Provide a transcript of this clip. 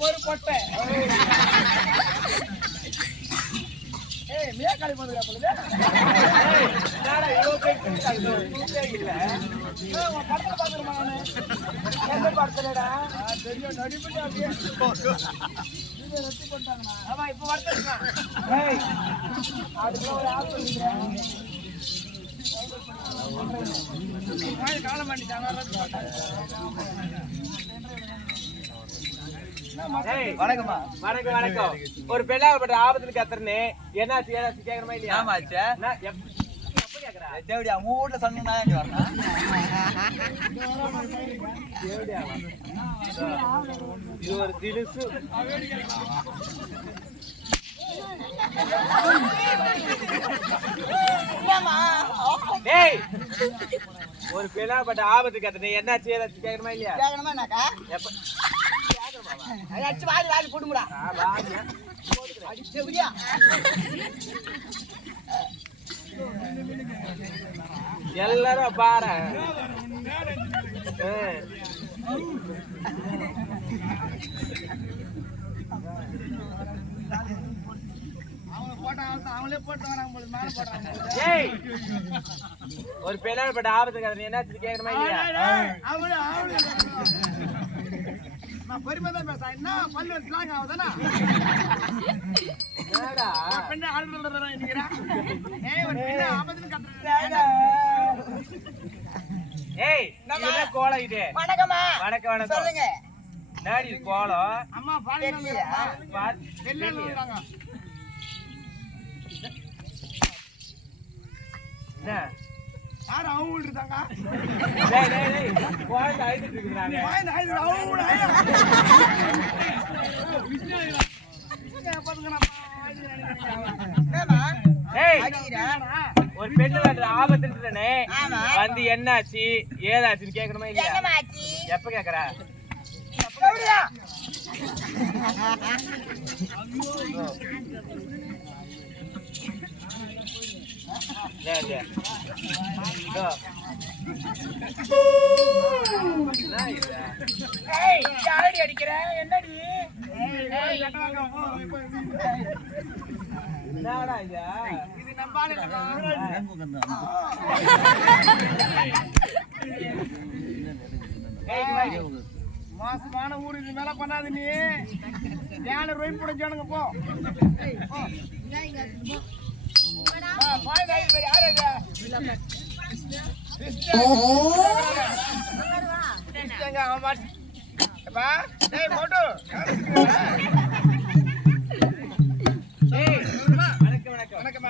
ஒரு பொட்டை ஏய் மியா காலி பண்ணுறா பொழுது நாடா இவ்வளோ பேர் இருக்காங்க தூக்கே பார்த்துருமா எந்த படத்துலடா தெரியும் அப்படியே ரத்து பண்ணிட்டாங்கண்ணா. இப்போ ஏய் அதுக்குள்ள ஒரு ஆப் பண்ணிக்கிறேன் வணக்கம்மா. வணக்கம் வணக்கம். ஒரு பெண்ணாகப்பட்ட ஆபத்துல கத்துறனே என்னாச்சு ஏதாச்சும் கேக்குறமா இல்லையா? ஏமாச்சே என்ன, எப்- எப்ப கேக்குறா? தேவடி அவங்க வீட்டுல சொன்னா இது ஒரு திலுசு. டேய் ஒரு பெண்ணாகப்பட்ட ஆபத்து கத்துனே என்னாச்சு ஏதாச்சும் கேக்குறமா இல்லையா? கேட்கணுமாக்கா எப்ப அடிச்சு வாரி வாரி போடுமுடா அடிச்சு எல்லாரும் பாரு ஒரு பெண்ணால் பட்ட அவங்களே போட்டு ஏய் ஒரு ஆபத்து கதை என்ன கேட்கணுமா நான் பெருமை தான் பேசுறேன். என்ன பல்லு ஸ்லாங் ஆகுதானா பெண்ணை ஆளுநர் நினைக்கிறேன். ஏய் ஒரு பெண்ணை ஆபத்துன்னு கத்துறாங்க ஏய் என்ன கோலம் இது? வணக்கம்மா. வணக்கம் வணக்கம். சொல்லுங்க. நாடி கோலம்? அம்மா பாருங்க பாத்- வெளியில வந்தாங்க என்ன? யார் அவங்க வீட்டு இருக்காங்க டேய் டேய் டேய் கோலம் அழுத்திட்டு இருக்குறாங்க வாய்ந்த ஆயுத அவங்க வீடு ஆயா பாத்துங்க ஏய் ஒரு பெண்ணு ஆபத்துன்றனே வந்து என்னாச்சு? ஏதாச்சுன்னு கேட்கணுமா இல்லையா? எப்ப கேக்குற? சரி, சரி. இதோ. என்ன இது? யாரடி அடிக்கிற என்னடி என்னடா இது? இது நம்ம மோசமான ஊர் இது மேல பண்ணாத நீ யானை ரோய் புடிஞ்சானுங்க போ போ. பாய் யாரு இது? வணக்கம்